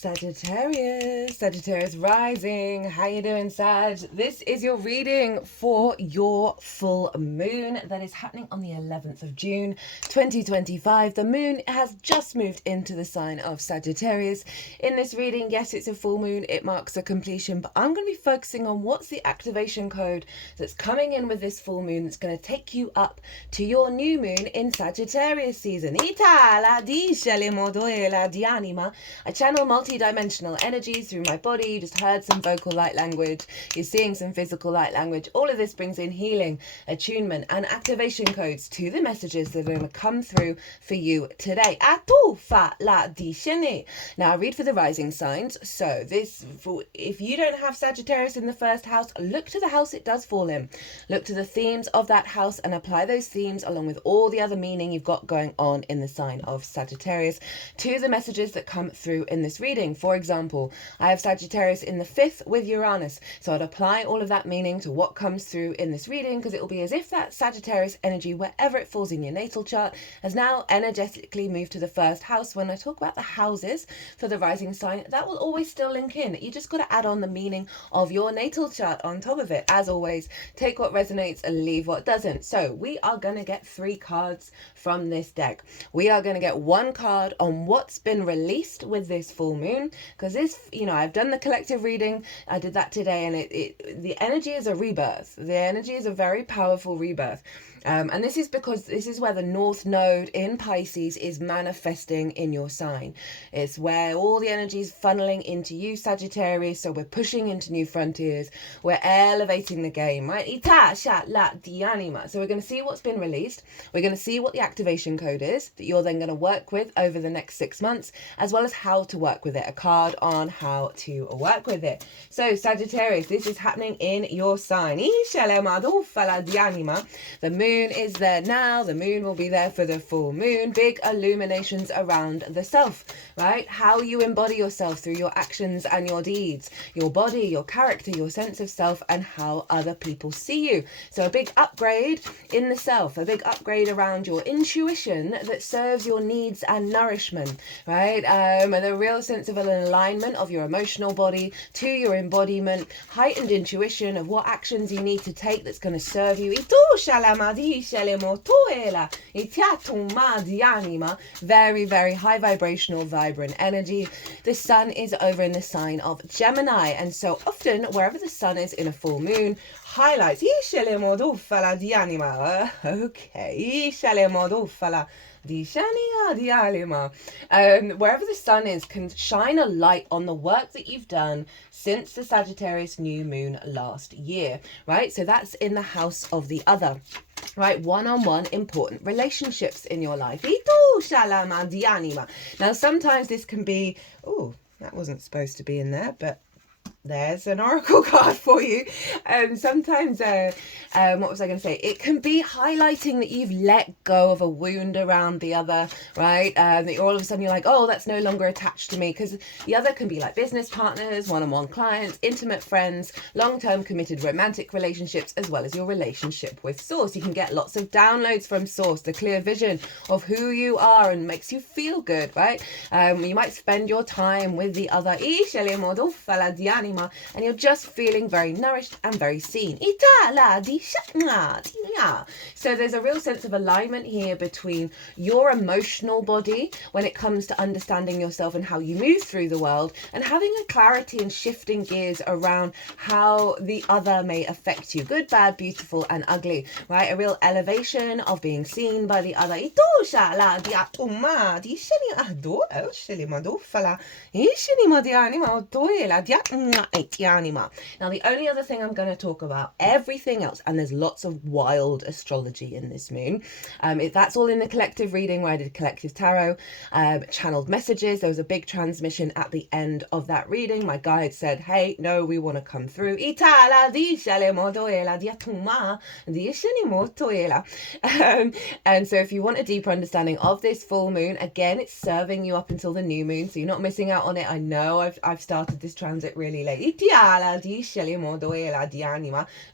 Sagittarius rising. How you doing, Sag? This is your reading for your full moon that is happening on the 11th of June 2025. The moon has just moved into the sign of Sagittarius. In this reading, yes, it's a full moon. It marks a completion, but I'm going to be focusing on what's the activation code that's coming in with this full moon that's going to take you up to your new moon in Sagittarius season. I channel multi-dimensional energies through my body. You just heard some vocal light language. You're seeing some physical light language. All of this brings in healing, attunement, and activation codes to the messages that are going to come through for you today. Now, I read for the rising signs. So if you don't have Sagittarius in the first house, look to the house it does fall in. Look to the themes of that house and apply those themes along with all the other meaning you've got going on in the sign of Sagittarius to the messages that come through in this reading. For example, I have Sagittarius in the 5th with Uranus, so I'd apply all of that meaning to what comes through in this reading, because it will be as if that Sagittarius energy, wherever it falls in your natal chart, has now energetically moved to the first house. When I talk about the houses for the rising sign, that will always still link in. You just got to add on the meaning of your natal chart on top of it. As always, take what resonates and leave what doesn't. So we are going to get 3 cards from this deck. We are going to get 1 card on what's been released with this full moon, because this, I've done the collective reading. I did that today, and the energy is a rebirth. The energy is a very powerful rebirth. And this is because this is where the North Node in Pisces is manifesting in your sign. It's where all the energy is funneling into you, Sagittarius. So we're pushing into new frontiers. We're elevating the game, right? So we're going to see what's been released. We're going to see what the activation code is that you're then going to work with over the next 6 months, as well as how to work with it. A card on how to work with it. So Sagittarius, this is happening in your sign. The moon is there now. The moon will be there for the full moon. Big illuminations around the self, right? How you embody yourself through your actions and your deeds, your body, your character, your sense of self, and how other people see you. So a big upgrade in the self, a big upgrade around your intuition that serves your needs and nourishment, right? And a real sense of an alignment of your emotional body to your embodiment, heightened intuition of what actions you need to take that's going to serve you. Very, very high vibrational, vibrant energy. The sun is over in the sign of Gemini, and so often wherever the sun is in a full moon highlights wherever the sun is can shine a light on the work that you've done since the Sagittarius new moon last year, right? So that's in the house of the other, right? One-on-one important relationships in your life. Now sometimes this can be, oh, that wasn't supposed to be in there, but there's an oracle card for you. Sometimes, what was I going to say? It can be highlighting that you've let go of a wound around the other, right? That you're all of a sudden you're like, oh, that's no longer attached to me, because the other can be like business partners, one-on-one clients, intimate friends, long-term committed romantic relationships, as well as your relationship with Source. You can get lots of downloads from Source, the clear vision of who you are, and makes you feel good, right? You might spend your time with the other, and you're just feeling very nourished and very seen. So there's a real sense of alignment here between your emotional body when it comes to understanding yourself and how you move through the world, and having a clarity and shifting gears around how the other may affect you, good, bad, beautiful, and ugly, right? A real elevation of being seen by the other. Now, the only other thing I'm going to talk about, everything else, and there's lots of wild astrology in this moon. That's all in the collective reading where I did collective tarot, channeled messages. There was a big transmission at the end of that reading. My guide said, hey, no, we want to come through. And so if you want a deeper understanding of this full moon, again, it's serving you up until the new moon, so you're not missing out on it. I know I've started this transit really late.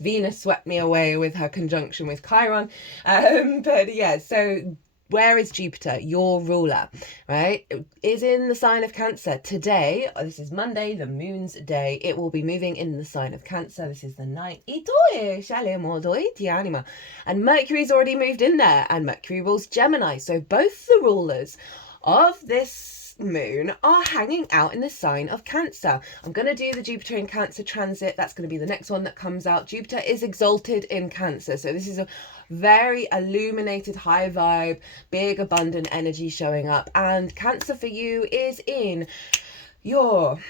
Venus swept me away with her conjunction with Chiron. But yeah, so where is Jupiter, your ruler, right? It is in the sign of Cancer. Today, this is Monday, the moon's day, it will be moving in the sign of Cancer. This is the 9th. And Mercury's already moved in there, and Mercury rules Gemini. So both the rulers of this moon are hanging out in the sign of Cancer. I'm going to do the Jupiter in Cancer transit. That's going to be the next one that comes out. Jupiter is exalted in Cancer. So this is a very illuminated, high vibe, big, abundant energy showing up. And Cancer for you is in your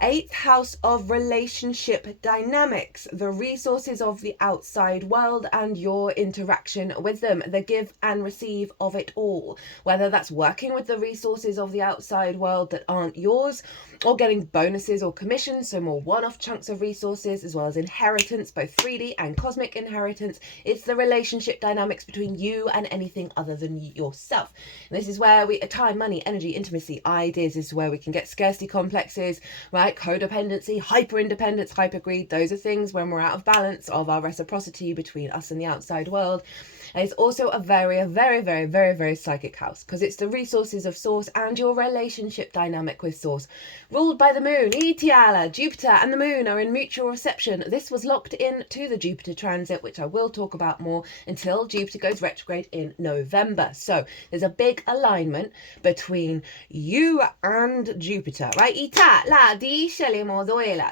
8th house of relationship dynamics, the resources of the outside world and your interaction with them, the give and receive of it all, whether that's working with the resources of the outside world that aren't yours, or getting bonuses or commissions, so more one-off chunks of resources, as well as inheritance, both 3D and cosmic inheritance. It's the relationship dynamics between you and anything other than yourself. And this is where time, money, energy, intimacy, ideas, is where we can get scarcity complexes, right? Codependency, hyper independence, hyper greed. Those are things when we're out of balance of our reciprocity between us and the outside world. And it's also a very, very psychic house, because it's the resources of Source and your relationship dynamic with Source, ruled by the moon. Itiala, Jupiter and the moon are in mutual reception. This was locked in to the Jupiter transit, which I will talk about more until Jupiter goes retrograde in November. So there's a big alignment between you and Jupiter, right?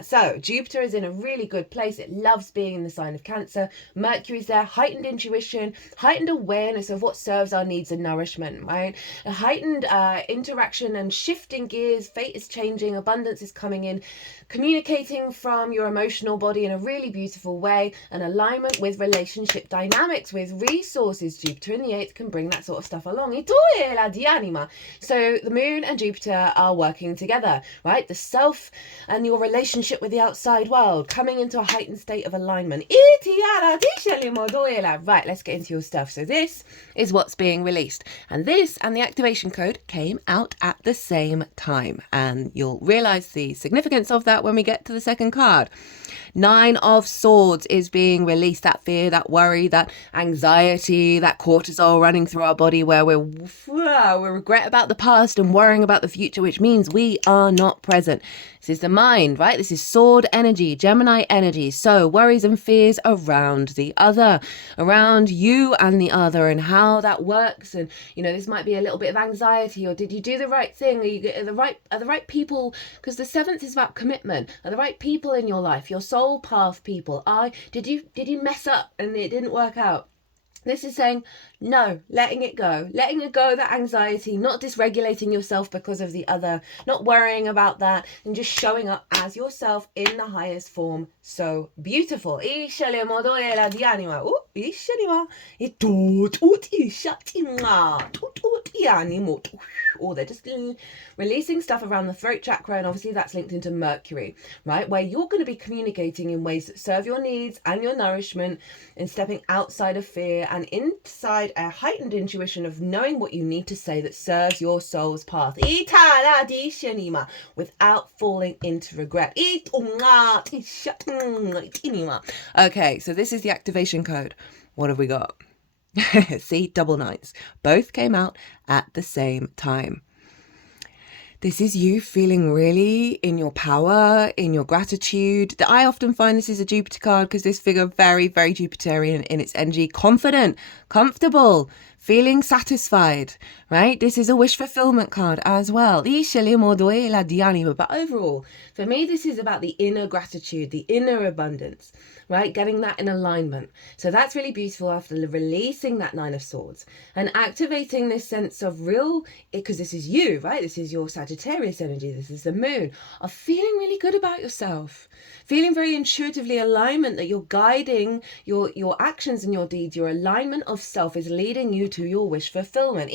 So Jupiter is in a really good place. It loves being in the sign of Cancer. Mercury's there, heightened intuition, heightened awareness of what serves our needs and nourishment, right? A heightened interaction and shifting gears. Fate is changing, abundance is coming in, communicating from your emotional body in a really beautiful way, an alignment with relationship dynamics, with resources. Jupiter in the 8th can bring that sort of stuff along. So the moon and Jupiter are working together, right? The self and your relationship with the outside world coming into a heightened state of alignment. Right, let's get into your stuff. So this is what's being released, and this and the activation code came out at the same time, and you'll realize the significance of that when we get to the second card. 9 of Swords is being released. That fear, that worry, that anxiety, that cortisol running through our body, where we regret about the past and worrying about the future, which means we are not present. This is the mind, right? This is sword energy, Gemini energy. So worries and fears around the other, around you and the other, and how that works. And, this might be a little bit of anxiety, or did you do the right thing? Are the right people? Because the 7th is about commitment. Are the right people in your life, your soul path people? Did you mess up and it didn't work out? This is saying no, letting it go, that anxiety, not dysregulating yourself because of the other, not worrying about that, and just showing up as yourself in the highest form. So beautiful. Or they're just releasing stuff around the throat chakra, and obviously that's linked into Mercury, right? Where you're going to be communicating in ways that serve your needs and your nourishment, and stepping outside of fear and inside a heightened intuition of knowing what you need to say that serves your soul's path, without falling into regret. Okay, so this is the activation code. What have we got? See, double 9s. Both came out at the same time. This is you feeling really in your power, in your gratitude. I often find this is a Jupiter card because this figure very, very Jupiterian in its energy. Confident, comfortable, feeling satisfied, right? This is a wish fulfillment card as well. But overall, for me, this is about the inner gratitude, the inner abundance, right? Getting that in alignment. So that's really beautiful after releasing that 9 of Swords and activating this sense of real, because this is you, right? This is your Sagittarius energy. This is the moon, of feeling really good about yourself, feeling very intuitively alignment, that you're guiding your actions and your deeds. Your alignment of self is leading you to your wish fulfillment.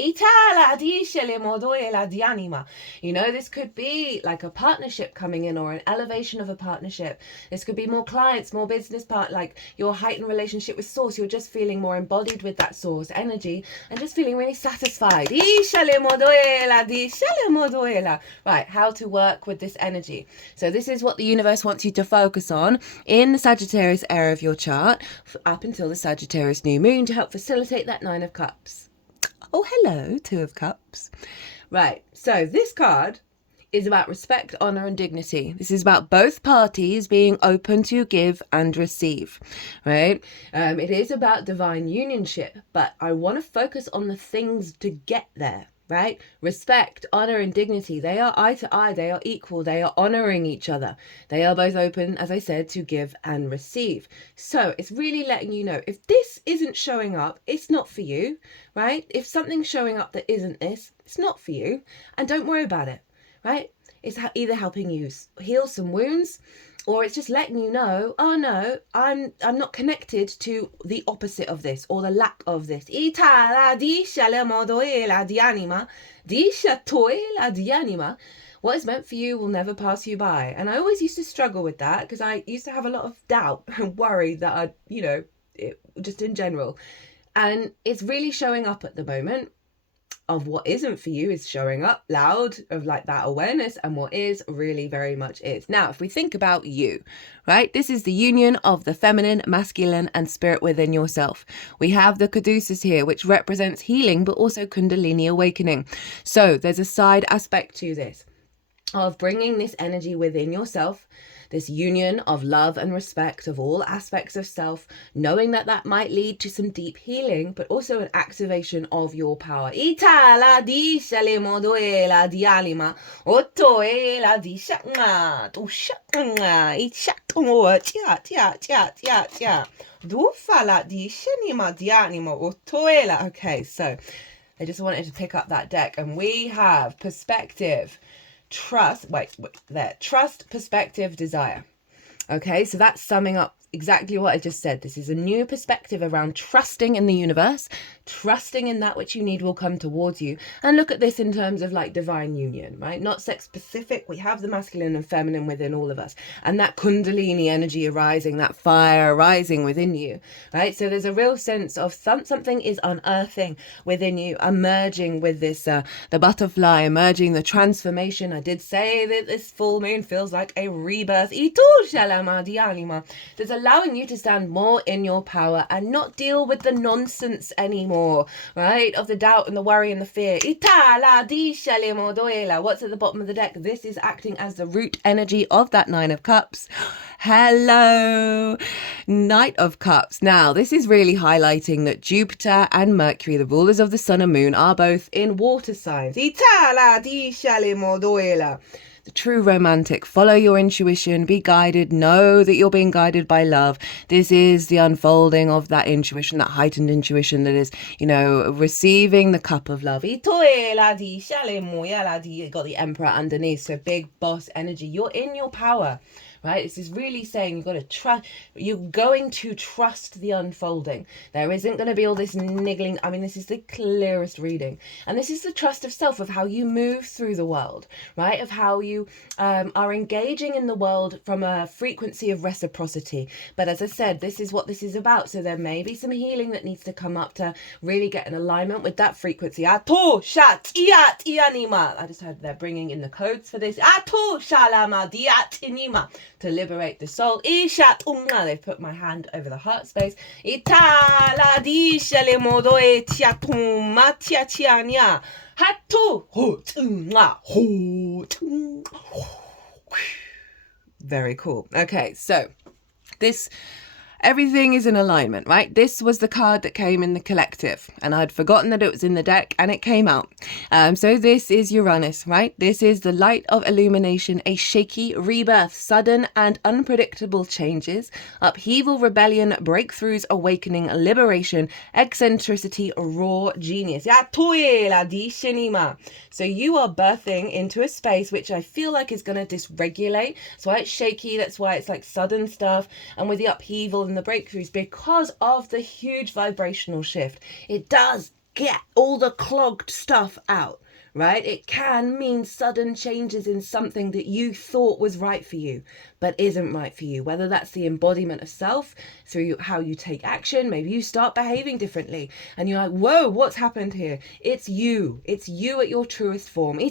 This could be like a partnership coming in, or an elevation of a partnership. This could be more clients, more business like your heightened relationship with Source. You're just feeling more embodied with that Source energy and just feeling really satisfied. Right, how to work with this energy. So this is what the universe wants you to focus on in the Sagittarius era of your chart up until the Sagittarius new moon, to help facilitate that 9 of Cups. Oh, hello, Two of Cups. Right, so this card is about respect, honor, and dignity. This is about both parties being open to give and receive, right? It is about divine unionship, but I want to focus on the things to get there, right? Respect, honor, and dignity, they are eye to eye, they are equal, they are honoring each other. They are both open, as I said, to give and receive. So it's really letting you know, if this isn't showing up, it's not for you, right? If something's showing up that isn't this, it's not for you, and don't worry about it. Right? It's either helping you heal some wounds, or it's just letting you know, oh no, I'm not connected to the opposite of this or the lack of this. What is meant for you will never pass you by. And I always used to struggle with that because I used to have a lot of doubt and worry that I, just in general. And it's really showing up at the moment. Of what isn't for you is showing up loud, of like that awareness, and what is really very much is. Now, if we think about you, right, this is the union of the feminine, masculine, and spirit within yourself. We have the caduceus here, which represents healing, but also kundalini awakening. So there's a side aspect to this of bringing this energy within yourself, this union of love and respect of all aspects of self, knowing that that might lead to some deep healing, but also an activation of your power. Okay, so I just wanted to pick up that deck, and we have perspective, trust, trust, perspective, desire. Okay, so that's summing up exactly what I just said. This is a new perspective around trusting in the universe, trusting in that which you need will come towards you. And look at this in terms of like divine union, right? Not sex specific. We have the masculine and feminine within all of us, and that kundalini energy arising, that fire arising within you, right? So there's a real sense of something is unearthing within you, emerging with this, the butterfly emerging, the transformation. I did say that this full moon feels like a rebirth. There's allowing you to stand more in your power and not deal with the nonsense anymore, right? Of the doubt and the worry and the fear. What's at the bottom of the deck? This is acting as the root energy of that Nine of Cups. Hello, Knight of Cups. Now, this is really highlighting that Jupiter and Mercury, the rulers of the sun and moon, are both in water signs. The true romantic. Follow your intuition, be guided, know that you're being guided by love. This is the unfolding of that intuition, that heightened intuition that is, receiving the cup of love. You got the Emperor underneath, so big boss energy. You're in your power. Right, this is really saying you've got to trust. You're going to trust the unfolding. There isn't going to be all this niggling. I mean, this is the clearest reading, and this is the trust of self, of how you move through the world, right? Of how you are engaging in the world from a frequency of reciprocity. But as I said, this is what this is about. So there may be some healing that needs to come up to really get in alignment with that frequency. I just heard they're bringing in the codes for this. To liberate the soul. They've put my hand over the heart space. Very cool. Okay, so everything is in alignment, right? This was the card that came in the collective, and I'd forgotten that it was in the deck, and it came out. So this is Uranus, right? This is the light of illumination, a shaky rebirth, sudden and unpredictable changes, upheaval, rebellion, breakthroughs, awakening, liberation, eccentricity, raw genius. So you are birthing into a space which I feel like is going to dysregulate. That's why it's shaky. That's why it's like sudden stuff. And with the upheaval and the breakthroughs, because of the huge vibrational shift, it does get all the clogged stuff out, right? It can mean sudden changes in something that you thought was right for you, but isn't right for you. Whether that's the embodiment of self through how you take action, maybe you start behaving differently and you're like, whoa, what's happened here? It's you at your truest form.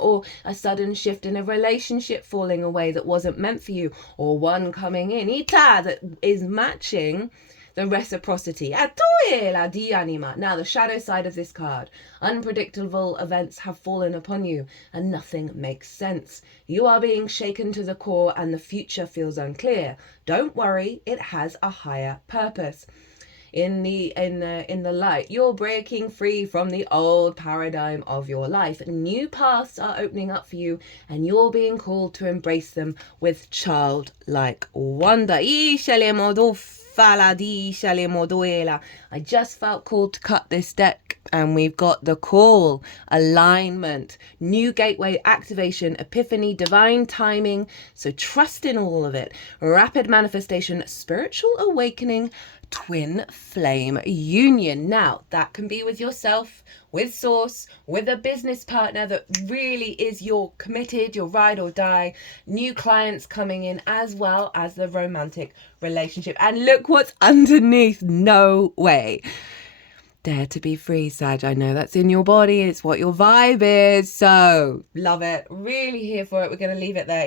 Or a sudden shift in a relationship falling away that wasn't meant for you, or one coming in that is matching the reciprocity. Now, the shadow side of this card. Unpredictable events have fallen upon you and nothing makes sense. You are being shaken to the core and the future feels unclear. Don't worry, it has a higher purpose. In the light, you're breaking free from the old paradigm of your life. New paths are opening up for you and you're being called to embrace them with childlike wonder. I just felt called to cut this deck, and we've got the call, alignment, new gateway activation, epiphany, divine timing. So trust in all of it. Rapid manifestation, spiritual awakening, twin flame union. Now, that can be with yourself, with source, with a business partner that really is your committed, your ride or die, new clients coming in, as well as the romantic relationship. And look what's underneath. No way. Dare to be free, Sag. I know that's in your body. It's what your vibe is. So, love it. Really here for it. We're going to leave it there.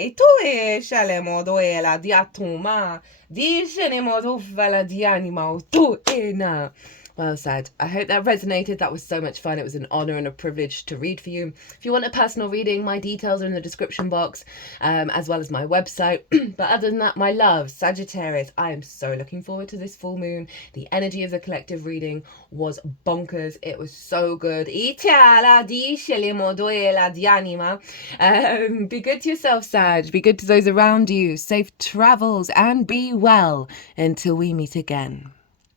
Well said. I hope that resonated. That was so much fun. It was an honor and a privilege to read for you. If you want a personal reading, my details are in the description box, as well as my website. But other than that, my love, Sagittarius, I am so looking forward to this full moon. The energy of the collective reading was bonkers. It was so good. Be good to yourself, Sag. Be good to those around you. Safe travels and be well until we meet again.